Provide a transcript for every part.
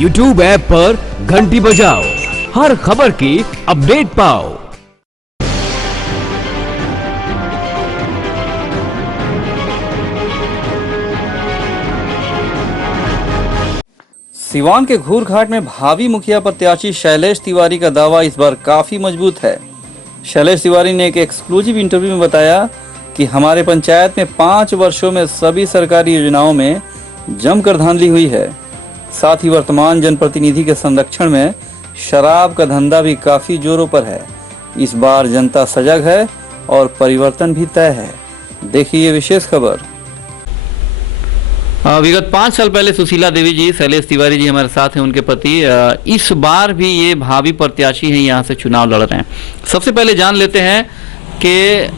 YouTube app पर घंटी बजाओ, हर खबर की अपडेट पाओ। सिवान के घूरघाट में भावी मुखिया प्रत्याशी शैलेश तिवारी का दावा इस बार काफी मजबूत है। शैलेश तिवारी ने एक एक्सक्लूसिव इंटरव्यू में बताया कि हमारे पंचायत में 5 वर्षों में सभी सरकारी योजनाओं में जमकर धांधली हुई है। साथ ही वर्तमान जनप्रतिनिधि के संरक्षण में शराब का धंधा भी काफी जोरों पर है। इस बार जनता सजग है और परिवर्तन भी तय है। देखिए ये विशेष खबर। विगत 5 साल पहले सुशीला देवी जी, शैलेश तिवारी जी हमारे साथ हैं, उनके पति इस बार भी ये भावी प्रत्याशी हैं, यहाँ से चुनाव लड़ रहे हैं। सबसे पहले जान लेते हैं कि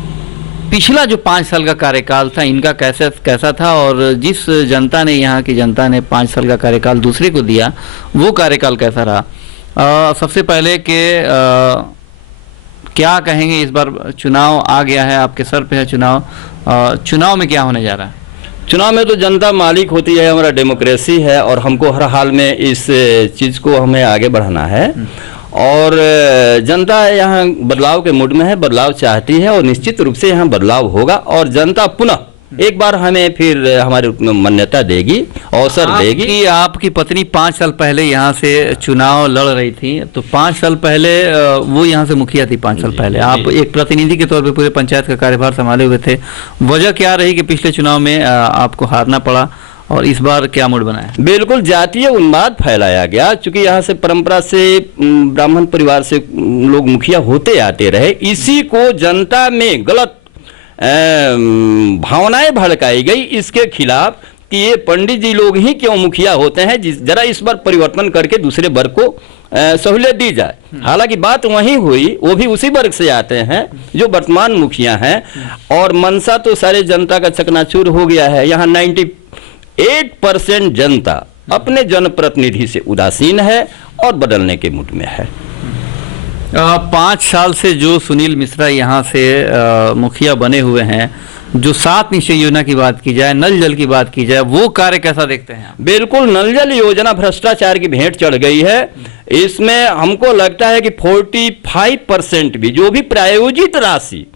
पिछला जो 5 साल का कार्यकाल था इनका कैसा था और जिस जनता ने, यहाँ की जनता ने 5 साल का कार्यकाल दूसरे को दिया, वो कार्यकाल कैसा रहा। सबसे पहले कि क्या कहेंगे, इस बार चुनाव आ गया है, आपके सर पे है चुनाव, चुनाव में क्या होने जा रहा है? चुनाव में तो जनता मालिक होती है, हमारा डेमोक्रेसी है और हमको हर हाल में इस चीज़ को हमें आगे बढ़ाना है। और जनता यहाँ बदलाव के मूड में है, बदलाव चाहती है और निश्चित रूप से यहाँ बदलाव होगा और जनता पुनः एक बार हमें फिर हमारी मान्यता देगी, अवसर देगी। आपकी पत्नी 5 साल पहले यहाँ से चुनाव लड़ रही थी, तो 5 साल पहले वो यहाँ से मुखिया थी। 5 साल पहले आप एक प्रतिनिधि के तौर पे पूरे पंचायत का कार्यभार संभाले हुए थे। वजह क्या रही कि पिछले चुनाव में आपको हारना पड़ा और इस बार क्या मूड बना है? बिल्कुल जातीय उन्माद फैलाया गया, चूंकि यहाँ से परंपरा से ब्राह्मण परिवार से लोग मुखिया होते आते रहे। इसी को जनता में गलत भावनाएं भड़काई गई इसके खिलाफ कि ये पंडित जी लोग ही क्यों मुखिया होते हैं, जरा इस बार परिवर्तन करके दूसरे वर्ग को सहूलियत दी जाए। हालांकि बात वहीं हुई, वो भी उसी वर्ग से आते हैं जो वर्तमान मुखिया हैं और मनसा तो सारे जनता का चकनाचूर हो गया है। यहाँ 98% जनता अपने जनप्रतिनिधि से उदासीन है और बदलने के मूड में है। 5 साल से जो सुनील मिश्रा यहाँ से मुखिया बने हुए हैं, जो 7 निश्चय योजना की बात की जाए, नल जल की बात की जाए, वो कार्य कैसा देखते हैं? बिल्कुल, नल जल योजना भ्रष्टाचार की भेंट चढ़ गई है। इसमें हमको लगता है कि 45% भी जो भी प्रायोजित राशि,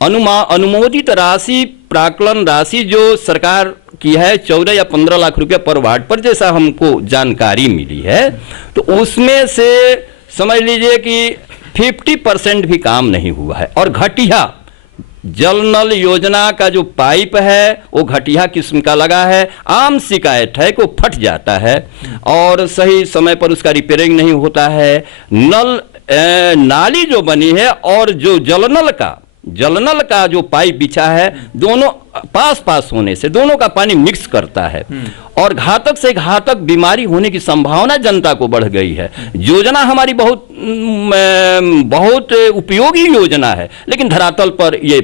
अनुमोदित राशि, प्राक्कलन राशि जो सरकार की है 14 या 15 लाख रुपया पर वार्ड पर, जैसा हमको जानकारी मिली है, तो उसमें से समझ लीजिए कि 50% भी काम नहीं हुआ है। और घटिया जल नल योजना का जो पाइप है वो घटिया किस्म का लगा है। आम शिकायत है कि वो फट जाता है और सही समय पर उसका रिपेयरिंग नहीं होता है। नाली जो बनी है और जो जलनल का जो पाइप बिछा है, दोनों पास होने से दोनों का पानी मिक्स करता है और घातक से घातक बीमारी होने की संभावना जनता को बढ़ गई है। योजना हमारी बहुत उपयोगी योजना है, लेकिन धरातल पर ये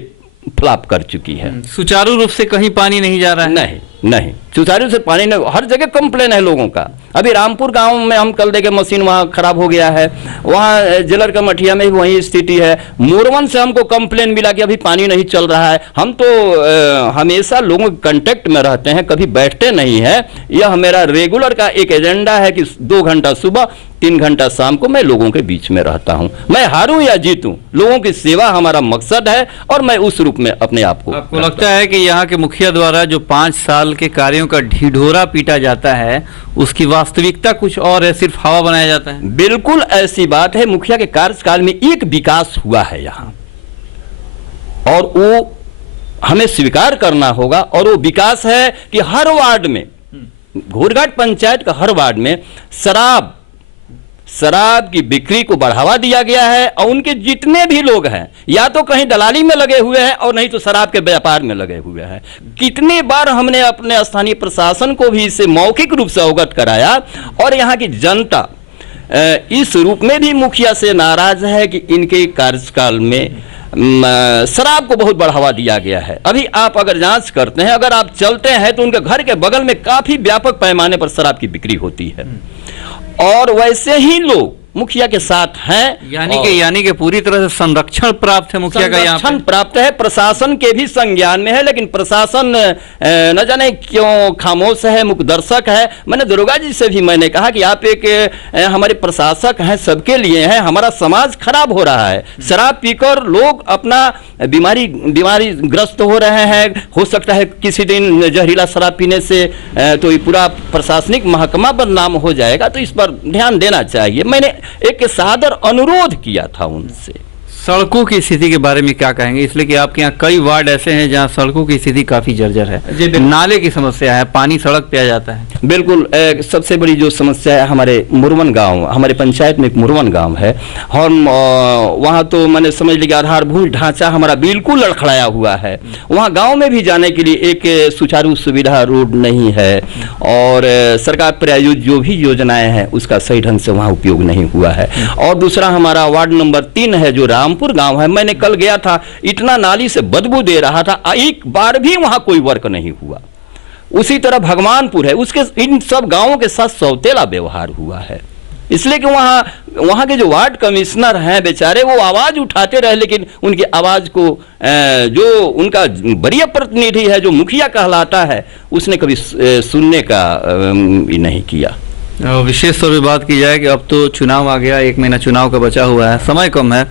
फ्लॉप कर चुकी है। सुचारू रूप से कहीं पानी नहीं जा रहा है? नहीं, सुचारू से पानी नहीं। हर जगह कंप्लेन है लोगों का। अभी रामपुर गांव में हम कल देखे मशीन वहां खराब हो गया है, वहां जेलर का मठिया में भी वही स्थिति है। मोरवन से हमको कंप्लेन मिला कि अभी पानी नहीं चल रहा है। हम तो हमेशा लोगों के कांटेक्ट में रहते हैं, कभी बैठते नहीं है। यह मेरा रेगुलर का एक एजेंडा है कि 2 घंटा सुबह, 3 घंटा शाम को मैं लोगों के बीच में रहता हूं। मैं हारूं या जीतूं, लोगों की सेवा हमारा मकसद है और मैं उस रूप में अपने आप को। आपको लगता है कि यहाँ के मुखिया द्वारा जो 5 साल के कार्यों का ढिढोरा पीटा जाता है, उसकी वास्तविकता कुछ और है, सिर्फ हवा बनाया जाता है? बिल्कुल ऐसी बात है। मुखिया के कार्यकाल में एक विकास हुआ है यहाँ और वो हमें स्वीकार करना होगा। और वो विकास है कि हर वार्ड में, घूरघाट पंचायत का हर वार्ड में शराब की बिक्री को बढ़ावा दिया गया है और उनके जितने भी लोग हैं या तो कहीं दलाली में लगे हुए हैं और नहीं तो शराब के व्यापार में लगे हुए हैं। कितनी बार हमने अपने स्थानीय प्रशासन को भी इससे मौखिक रूप से अवगत कराया और यहाँ की जनता इस रूप में भी मुखिया से नाराज है कि इनके कार्यकाल में शराब को बहुत बढ़ावा दिया गया है। अभी आप अगर जांच करते हैं, अगर आप चलते हैं तो उनके घर के बगल में काफी व्यापक पैमाने पर शराब की बिक्री होती है और वैसे ही लोग मुखिया के साथ हैं। यानी कि पूरी तरह से संरक्षण प्राप्त है मुखिया का, यहाँ संरक्षण प्राप्त है, प्रशासन के भी संज्ञान में है, लेकिन प्रशासन न जाने क्यों खामोश है, मुकदर्शक है। मैंने दरोगा जी से भी मैंने कहा कि आप एक हमारे प्रशासक हैं, सबके लिए हैं, हमारा समाज खराब हो रहा है, शराब पीकर लोग अपना बीमारी ग्रस्त हो रहे हैं, हो सकता है किसी दिन जहरीला शराब पीने से तो ये पूरा प्रशासनिक महकमा बदनाम हो जाएगा, तो इस पर ध्यान देना चाहिए। मैंने एक सादर अनुरोध किया था उनसे। सड़कों की स्थिति के बारे में क्या कहेंगे, इसलिए कि आपके यहाँ कई वार्ड ऐसे हैं जहाँ सड़कों की स्थिति काफी जर्जर है, नाले की समस्या है, पानी सड़क पे आ जाता है। बिल्कुल, सबसे बड़ी जो समस्या है हमारे मुरवन गांव, हमारे पंचायत में एक मुरवन गांव है, और वहाँ तो मैंने समझ लिया आधारभूत ढांचा हमारा बिल्कुल लड़खड़ाया हुआ है। वहाँ गांव में भी जाने के लिए एक सुचारू सुविधा रोड नहीं है, और सरकार प्रायोजित जो भी योजनाएं हैं उसका सही ढंग से वहाँ उपयोग नहीं हुआ है। और दूसरा हमारा वार्ड नंबर 3 है जो रामपुर गांव है, मैंने कल गया था, इतना नाली से बदबू दे रहा था, एक बार भी वहां कोई वर्क नहीं हुआ। उसी तरह भगवानपुर है, उसके इन सब गांवों के साथ सौतेला व्यवहार हुआ है, इसलिए कि वहां के जो वार्ड कमिश्नर हैं बेचारे वो आवाज उठाते रहे, लेकिन उनकी आवाज को जो उनका वरीय प्रतिनिधि है जो मुखिया कहलाता है उसने कभी सुनने का नहीं किया। विशेष तौर पर बात की जाए कि अब तो चुनाव आ गया, 1 महीना चुनाव का बचा हुआ है, समय कम है,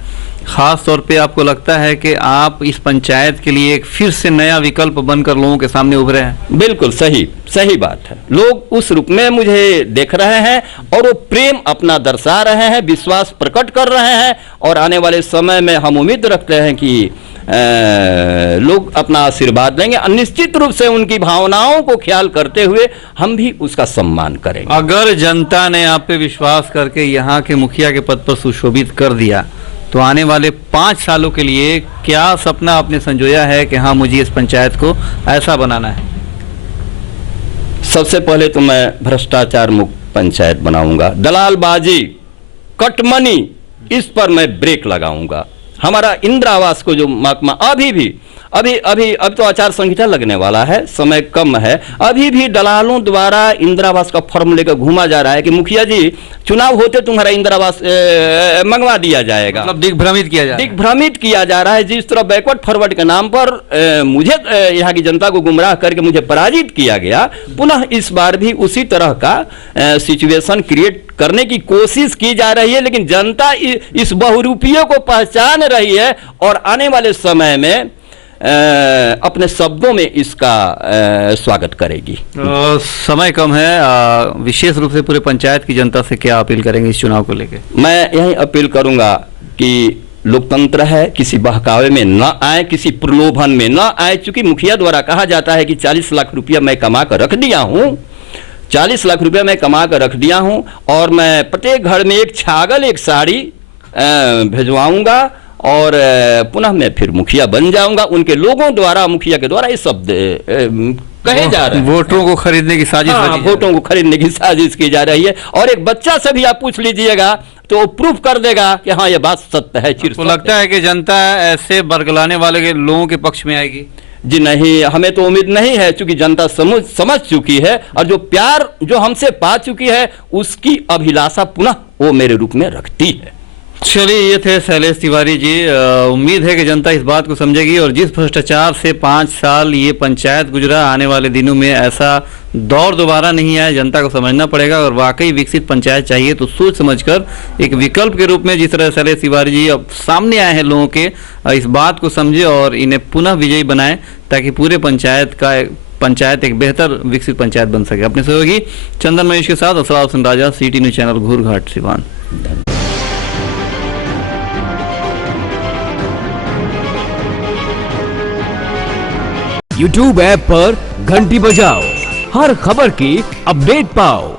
खास तौर पे आपको लगता है कि आप इस पंचायत के लिए एक फिर से नया विकल्प बनकर लोगों के सामने उभरे हैं? बिल्कुल सही बात है। लोग उस रूप में मुझे देख रहे हैं और वो प्रेम अपना दर्शा रहे हैं, विश्वास प्रकट कर रहे हैं, और आने वाले समय में हम उम्मीद रखते हैं कि लोग अपना आशीर्वाद देंगे। निश्चित रूप से उनकी भावनाओं को ख्याल करते हुए हम भी उसका सम्मान करेंगे। अगर जनता ने आप पे विश्वास करके यहाँ के मुखिया के पद पर सुशोभित कर दिया तो आने वाले 5 सालों के लिए क्या सपना आपने संजोया है कि हाँ मुझे इस पंचायत को ऐसा बनाना है? सबसे पहले तो मैं भ्रष्टाचार मुक्त पंचायत बनाऊंगा, दलालबाजी, कटमनी, इस पर मैं ब्रेक लगाऊंगा। हमारा इंदिरा आवास को जो महकमा अभी तो आचार संहिता लगने वाला है, समय कम है, अभी भी दलालों द्वारा इंदिरा आवास का फॉर्म लेकर घूमा जा रहा है कि मुखिया जी चुनाव होते तुम्हारा इंदिरा आवास मंगवा दिया जाएगा। मतलब दिग्भ्रमित किया जा रहा है। जिस तरह बैकवर्ड फॉरवर्ड के नाम पर मुझे यहाँ की जनता को गुमराह करके मुझे पराजित किया गया, पुनः इस बार भी उसी तरह का सिचुएशन क्रिएट करने की कोशिश की जा रही है, लेकिन जनता इस बहुरूपियों को पहचान रही है और आने वाले समय में अपने शब्दों में इसका स्वागत करेगी। समय कम है, विशेष रूप से पूरे पंचायत की जनता से क्या अपील करेंगे इस चुनाव को लेकर? मैं यही अपील करूंगा कि लोकतंत्र है, किसी बहकावे में न आए, किसी प्रलोभन में न आए। चूंकि मुखिया द्वारा कहा जाता है कि 40 लाख रुपया मैं कमा कर रख दिया हूं, 40 लाख रुपया मैं कमा कर रख दिया हूं, और मैं प्रत्येक घर में एक छागल, एक साड़ी भिजवाऊंगा, और पुनः मैं फिर मुखिया बन जाऊंगा। उनके लोगों द्वारा, मुखिया के द्वारा ये शब्द कहे जा रहे हैं। वोटों को खरीदने की साजिश, वोटों को खरीदने की साजिश की जा रही है। और एक बच्चा से भी आप पूछ लीजिएगा तो प्रूफ कर देगा कि हाँ ये बात सत्य है। आपको लगता है कि जनता ऐसे बरगलाने वाले लोगों के पक्ष में आएगी? जी नहीं, हमें तो उम्मीद नहीं है, क्योंकि जनता समझ चुकी है, और जो प्यार जो हमसे पा चुकी है उसकी अभिलाषा पुनः वो मेरे रूप में रखती है। चलिए, ये थे शैलेश तिवारी जी। उम्मीद है कि जनता इस बात को समझेगी, और जिस भ्रष्टाचार से 5 साल ये पंचायत गुजरा, आने वाले दिनों में ऐसा दौर दोबारा नहीं आए। जनता को समझना पड़ेगा, और वाकई विकसित पंचायत चाहिए तो सोच समझकर एक विकल्प के रूप में, जिस तरह शैलेश तिवारी जी अब सामने आए हैं लोगों के, इस बात को समझे और इन्हें पुनः विजयी बनाएं, ताकि पूरे पंचायत एक बेहतर विकसित पंचायत बन सके। अपने सहयोगी चंदन महेश के साथ Asrar Hussain Raja, City News Channel, Ghurghat, Siwan. YouTube app पर घंटी बजाओ, हर खबर की अपडेट पाओ।